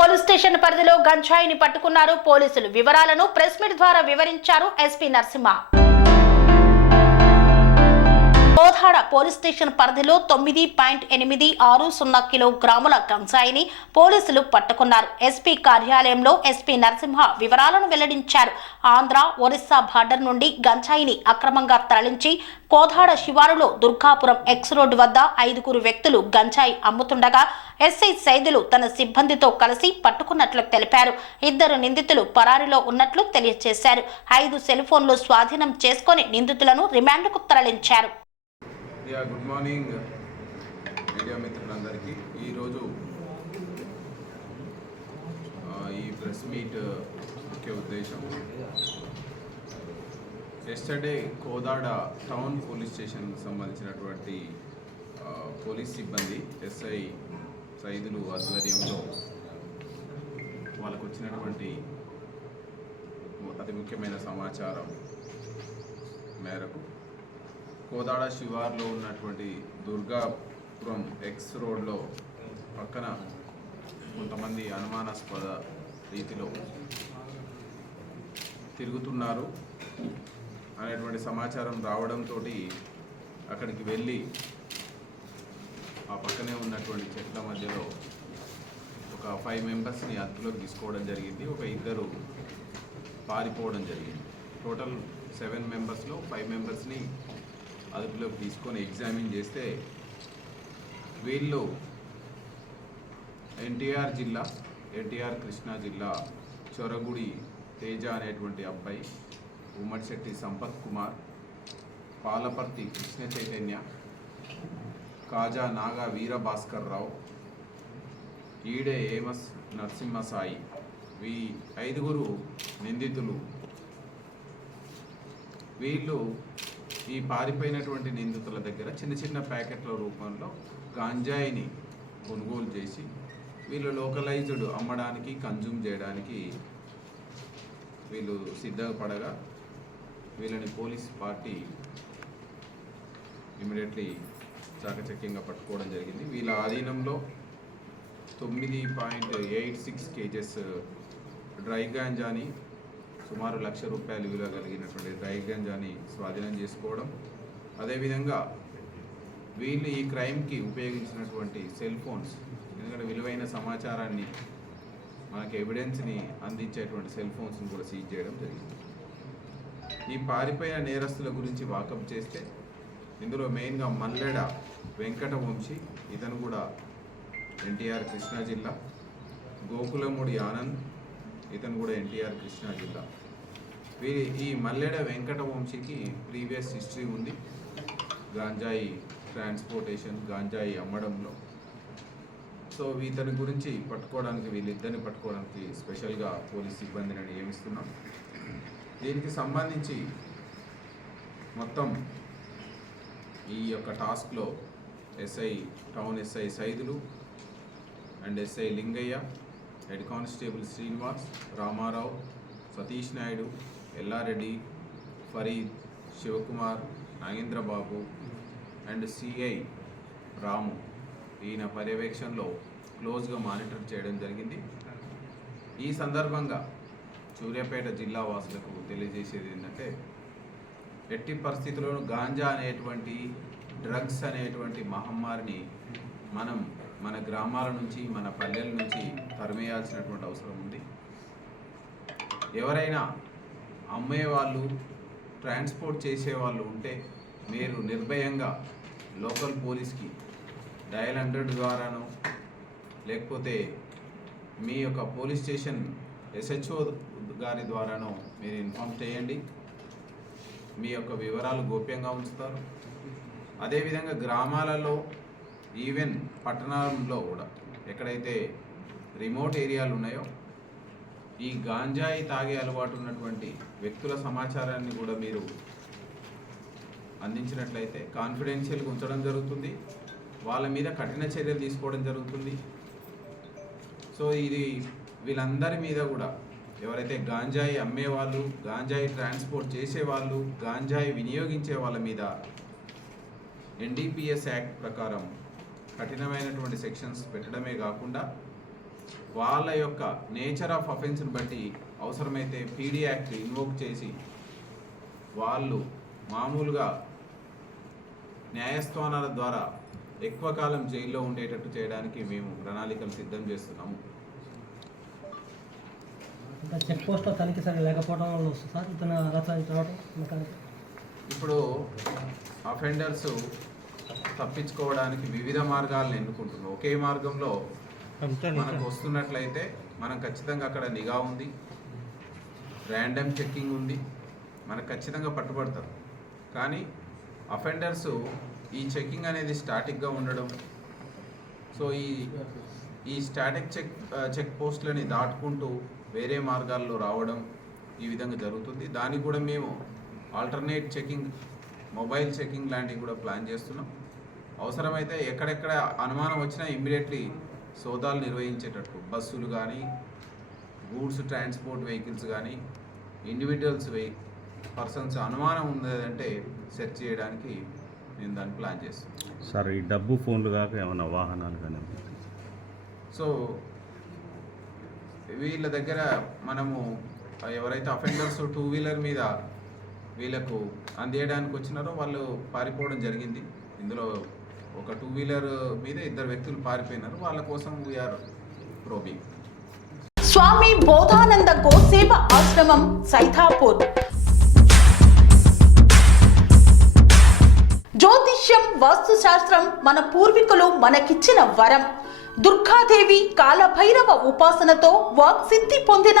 Police station పరిధిలో గంజాయిని పట్టుకున్నారు పోలీసులు. వివరాలను ప్రెస్ మీట్ ద్వారా వివరించారు SP Narasimha. Kodad police station పరిధిలో తొమ్మిది పాయింట్ ఎనిమిది ఆరు సున్నా కిలోగ్రాముల గంజాయిని పోలీసులు పట్టుకున్నారు. ఎస్పీ కార్యాలయంలో ఎస్పీ నరసింహ వివరాలను వెల్లడించారు. ఆంధ్ర ఒరిస్సా బార్డర్ నుండి గంజాయిని అక్రమంగా తరలించి కోదాడ శివారులో దుర్గాపురం ఎక్స్ రోడ్డు వద్ద ఐదుగురు వ్యక్తులు గంజాయి అమ్ముతుండగా ఎస్ఐ సైదులు తన సిబ్బందితో కలిసి పట్టుకున్నట్లు తెలిపారు. ఇద్దరు నిందితులు పరారిలో ఉన్నట్లు తెలియజేశారు ఐదు సెల్ ఫోన్లు స్వాధీనం చేసుకొని నిందితులను రిమాండ్కు తరలించారు. యా గుడ్ మార్నింగ్ మీడియా మిత్రులందరికీ. ఈరోజు ఈ ప్రెస్ మీట్ ముఖ్య ఉద్దేశం. ఎస్టర్డే కోదాడ టౌన్ పోలీస్ స్టేషన్కి సంబంధించినటువంటి పోలీస్ సిబ్బంది ఎస్ఐ సైదులు ఆధ్వర్యంలో వాళ్ళకు వచ్చినటువంటి అతి ముఖ్యమైన సమాచారం మేరకు కోదాడ శివార్లో ఉన్నటువంటి దుర్గాపురం ఎక్స్ రోడ్లో పక్కన కొంతమంది అనుమానాస్పద రీతిలో తిరుగుతున్నారు అనేటువంటి సమాచారం రావడంతో అక్కడికి వెళ్ళి ఆ పక్కనే ఉన్నటువంటి చెట్ల మధ్యలో ఒక ఫైవ్ మెంబర్స్ని అదుపులోకి తీసుకోవడం జరిగింది. ఒక ఇద్దరు పారిపోవడం జరిగింది. టోటల్ సెవెన్ మెంబర్స్లో ఫైవ్ మెంబర్స్ని అదుపులోకి తీసుకొని ఎగ్జామిన్ చేస్తే వీళ్ళు ఎన్టీఆర్ జిల్లా ఎన్టీఆర్ కృష్ణా జిల్లా చొరగుడి తేజ అనేటువంటి అబ్బాయి ఉమ్మడిశెట్టి సంపత్ కుమార్ పాలపర్తి కృష్ణ చైతన్య కాజా నాగా వీరభాస్కర్ రావు ఈడే ఏమస్ నరసింహ సాయి వీ ఐదుగురు నిందితులు. వీళ్ళు ఈ పారిపోయినటువంటి నిందితుల దగ్గర చిన్న చిన్న ప్యాకెట్ల రూపంలో గాంజాయిని కొనుగోలు చేసి వీళ్ళు లోకలైజ్డ్ అమ్మడానికి కన్జ్యూమ్ చేయడానికి వీళ్ళు సిద్ధపడగా వీళ్ళని పోలీస్ పార్టీ ఇమీడియట్లీ చాకచక్యంగా పట్టుకోవడం జరిగింది. వీళ్ళ ఆధీనంలో తొమ్మిది point eight six kgs dry గాంజాని సుమారు లక్ష రూపాయలు విలువ కలిగినటువంటి డ్రై స్వాధీనం చేసుకోవడం అదేవిధంగా వీళ్ళు ఈ క్రైమ్కి ఉపయోగించినటువంటి సెల్ ఫోన్స్ ఎందుకంటే విలువైన సమాచారాన్ని మనకి ఎవిడెన్స్ని అందించేటువంటి సెల్ ఫోన్స్ని కూడా సీజ్ చేయడం జరిగింది. ఈ పారిపోయిన నేరస్తుల గురించి వాకప్ చేస్తే ఇందులో మెయిన్గా మల్లెడ వెంకట వంశీ ఇతను కూడా ఎన్టీఆర్ కృష్ణా జిల్లా గోకులముడి ఆనంద్ ఇతను కూడా ఎన్టీఆర్ కృష్ణా జిల్లా. వీరి ఈ మల్లెడ వెంకట వంశీకి ప్రీవియస్ హిస్టరీ ఉంది. గాంజాయి ట్రాన్స్పోర్టేషన్ గాంజాయి అమ్మడంలో. సో ఇతని గురించి పట్టుకోవడానికి వీళ్ళిద్దరిని పట్టుకోవడానికి స్పెషల్గా పోలీస్ సిబ్బందిని నియమిస్తున్నాం. దీనికి సంబంధించి మొత్తం ఈ యొక్క టాస్క్లో SI town SI Saidulu and SI Lingaiah head constable Srinivas Ramarao Satish Naidu Yellareddy Fareed Sivakumar Nagendrababu and CI Ramu. ఈయన పర్యవేక్షణలో క్లోజ్గా మానిటర్ చేయడం జరిగింది. ఈ సందర్భంగా సూర్యాపేట జిల్లా వాసులకు తెలియజేసేది ఏంటంటే ఎట్టి పరిస్థితుల్లోనూ గాంజా అనేటువంటి డ్రగ్స్ అనేటువంటి మహమ్మారిని మనం మన గ్రామాల నుంచి మన పల్లెల నుంచి తరిమేయాల్సినటువంటి అవసరం ఉంది. ఎవరైనా అమ్మేవాళ్ళు ట్రాన్స్పోర్ట్ చేసేవాళ్ళు ఉంటే మీరు నిర్భయంగా లోకల్ పోలీస్కి డయల్ హండ్రెడ్ ద్వారానో లేకపోతే మీ యొక్క పోలీస్ స్టేషన్ ఎస్హెచ్ఓ గారి ద్వారానో మీరు ఇన్ఫామ్ చేయండి. మీ యొక్క వివరాలు గోప్యంగా ఉంచుతారు. అదేవిధంగా గ్రామాలలో ఈవెన్ పట్టణాలలో కూడా ఎక్కడైతే రిమోట్ ఏరియాలు ఉన్నాయో ఈ గాంజాయి తాగే అలవాటు ఉన్నటువంటి వ్యక్తుల సమాచారాన్ని కూడా మీరు అందించినట్లయితే కాన్ఫిడెన్షియల్గా ఉంచడం జరుగుతుంది. వాళ్ళ మీద కఠిన చర్యలు తీసుకోవడం జరుగుతుంది. సో ఇది వీళ్ళందరి మీద కూడా ఎవరైతే గాంజాయి అమ్మేవాళ్ళు గాంజాయి ట్రాన్స్పోర్ట్ చేసేవాళ్ళు గాంజాయి వినియోగించే వాళ్ళ మీద ఎన్డీపీఎస్ యాక్ట్ ప్రకారం కఠినమైనటువంటి సెక్షన్స్ పెట్టడమే కాకుండా వాళ్ళ యొక్క నేచర్ ఆఫ్ అఫెన్స్ని బట్టి అవసరమైతే పీడీ యాక్ట్ ఇన్వోక్ చేసి వాళ్ళు మామూలుగా న్యాయస్థానాల ద్వారా ఎక్కువ కాలం జైల్లో ఉండేటట్టు చేయడానికి మేము ప్రణాళికలు సిద్ధం చేస్తున్నాము. ఇంకా చెక్ పోస్ట్లో తనిఖీ సరిగా లేకపోవడం వల్ల వస్తుంది సార్? ఇతను రచన రావడం మెకానిక్ ఇప్పుడు అఫెండర్స్ తప్పించుకోవడానికి వివిధ మార్గాలను ఎన్నుకుంటున్నారు ఒకే మార్గంలో మనకు వస్తున్నట్లయితే మనం ఖచ్చితంగా అక్కడ నిఘా ఉంది. ర్యాండమ్ చెక్కింగ్ ఉంది. మనకు ఖచ్చితంగా పట్టుబడతారు. కానీ అఫెండర్స్ ఈ చెక్కింగ్ అనేది స్టాటిక్గా ఉండడం సో ఈ ఈ స్టాటిక్ చెక్ చెక్ పోస్ట్లని దాటుకుంటూ వేరే మార్గాల్లో రావడం ఈ విధంగా జరుగుతుంది. దానికి కూడా మేము ఆల్టర్నేట్ చెకింగ్ మొబైల్ చెకింగ్ లాంటివి కూడా ప్లాన్ చేస్తున్నాం. అవసరమైతే ఎక్కడెక్కడ అనుమానం వచ్చినా ఇమ్మీడియట్లీ సోదాలు నిర్వహించేటట్టు. బస్సులు కానీ గూడ్స్ ట్రాన్స్పోర్ట్ వెహికల్స్ కానీ ఇండివిజువల్స్ వెహి పర్సన్స్ అనుమానం ఉన్నదంటే సెర్చ్ చేయడానికి నేను దాన్ని ప్లాన్ చేస్తున్నాను. సార్ ఈ డబ్బు ఫోన్లు కాక ఏమైనా వాహనాలు కానీ సో వీళ్ళ దగ్గర మనము ఎవరైతే అఫెండర్స్ టూ వీలర్ మీద వీళ్ళకు అందేయడానికి వచ్చినారో వాళ్ళు పారిపోవడం జరిగింది. ఇందులో ఒక టూ వీలర్ మీద ఇద్దరు వ్యక్తులు పారిపోయినారు. వాళ్ళ కోసం వీఆర్ ప్రోబింగ్ స్వామి బోధానంద గోసేవ ఆశ్రమం సైథాపూర్ జ్యోతిష్యం వాస్తుశాస్త్రం మన పూర్వీకులు మనకిచ్చిన వరం. దుర్గాదేవి కాలభైరవ ఉపాసనతో వాక్సిద్ధి పొందిన